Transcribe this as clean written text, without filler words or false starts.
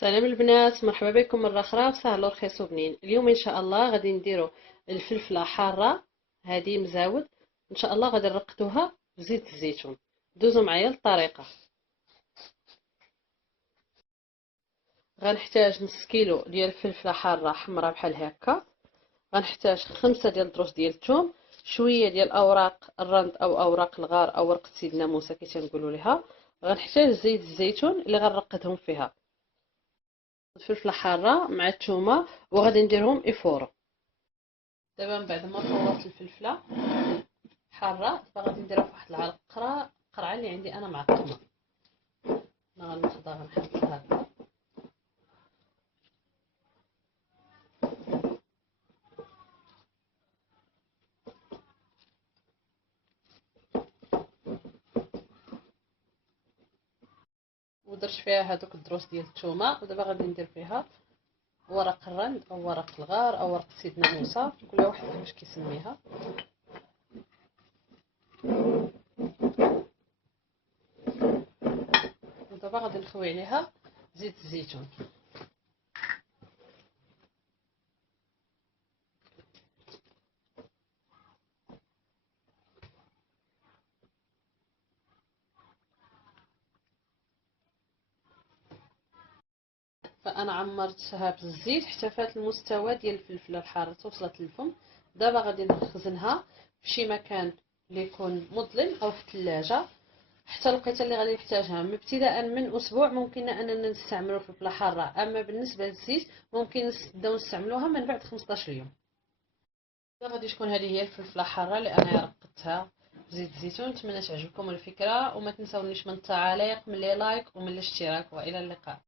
سلام البنات، مرحبا بكم مره اخرى في سهل ورخيص وبنين. اليوم ان شاء الله غادي نديرو الفلفله حاره هذه مزاود. ان شاء الله غادي نرقدوها بزيت الزيتون. دوزوا معايا للطريقه. غنحتاج نص كيلو ديال الفلفله حاره حمراء بحال هكا. غنحتاج 5 ديال الدروس ديال الثوم، شويه ديال اوراق الرند او اوراق الغار او ورقه سيدنا موسى كي تنقولوا ليها. غنحتاج زيت الزيتون اللي غنرقدهم فيها، الفلفله حاره مع الثومه، وغادي نديرهم يفوروا. دابا من بعد ما فورت الفلفله حاره، غادي نديرها فواحد العلقه قرعه اللي عندي انا معقمه. انا غناخدها غنحطها هكا ودرت فيها هذوك الدروس ديال الثومه. ودابا غادي ندير فيها ورق الرند او ورق الغار او ورق سيدنا موسى، كل واحد كيفاش كيسميها. ودابا غادي نخوي عليها زيت الزيتون. فانا عمرتها بالزيت حتى فات المستوى ديال الفلفله الحاره توصلت للفم. دابا غادي نخزنها في شي مكان اللي يكون مظلم او في الثلاجه حتى الوقيته اللي غادي نحتاجها. ابتداء من اسبوع ممكن اننا نستعملوا الفلفله حاره، اما بالنسبه للزيت ممكن نبداو نستعملوها من بعد 15 يوم. غادي تكون هذه هي الفلفله حاره اللي انا رقدتها بزيت الزيتون. نتمنى تعجبكم الفكره، وما تنسونيش من التعاليق، من لي لايك ومن الاشتراك، والى اللقاء.